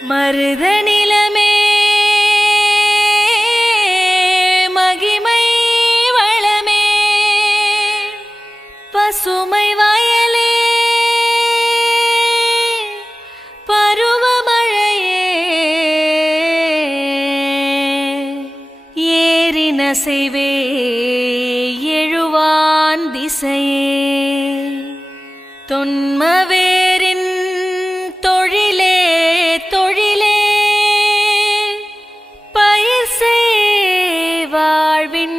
மருத நிலமே. மகிமை வளமே. பசுமை வயலே. பருவமழையே ஏறின செய்வே எழுவான் திசையே. தொன்மவே வாழ்வின்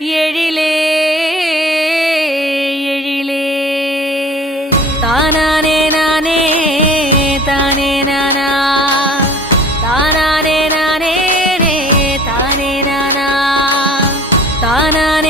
எழிலே எழிலே. தானானே நானே தானே நானா. தானானே நானே தானே நானா. தானானே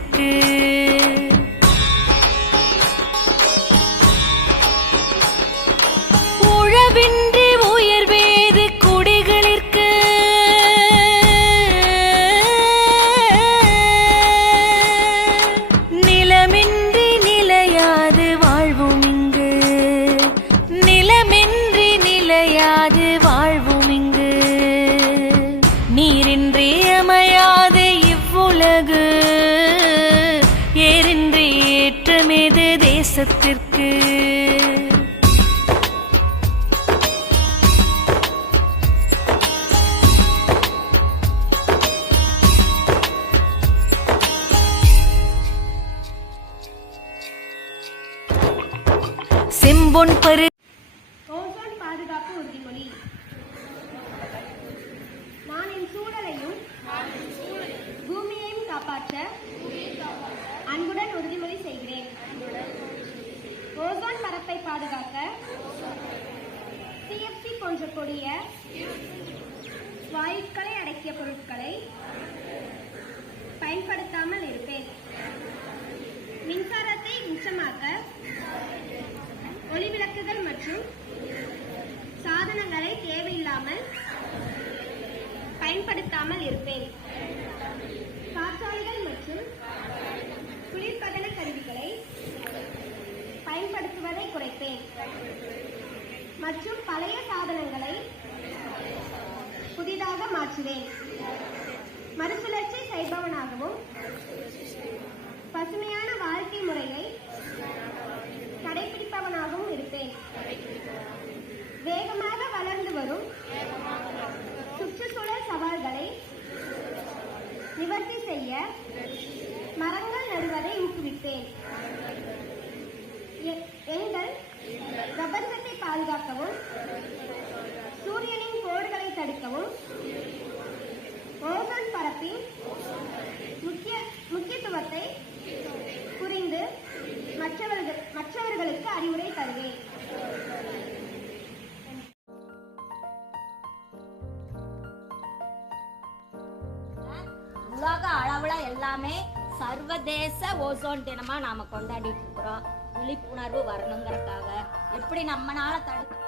நிலையாது வாழ்வும் இங்கு. நீரின்றி அமையாது இவ்வுலகு. ஏரின்றி ஏற்றமேது தேசத்திற்கு. செம்பொன் பரு ஒளி உறுதிமொழி நான் என் சூழலையும் பூமியையும் காப்பாற்ற அன்புடன் உறுதிமொழி செய்கிறேன். ஓசோன் பரப்பை பாதுகாக்க சிஎஃப்சி போன்ற கொடிய வாயுக்களை அடக்கிய பொருட்களை பயன்படுத்தாமல் இருப்பேன். காற்றாலைகள் மற்றும் குளிர்பதன கருவிகளை பயன்படுத்துவதை குறைப்பேன். மற்றும் பழைய சாதனங்களை புதிதாக மாற்றுவேன். மறுசுழற்சி செய்பவனாகவும் பசுமையான வாழ்க்கை முறையை கடைபிடிப்பவனாகவும் செய்ய மரங்கள் நடுவதை ஊக்குவிப்பேன். எங்கள் பிரபஞ்சத்தை பாதுகாக்கவும் சூரியனின் கோடுகளை தடுக்கவும் ஓசன் பரப்பின் போல் எல்லாமே சர்வதேச ஓசோன் தினமா நாம கொண்டாடிட்டு இருக்கிறோம் விழிப்புணர்வு வரணுங்கிறதுக்காக எப்படி நம்மளால தடுக்க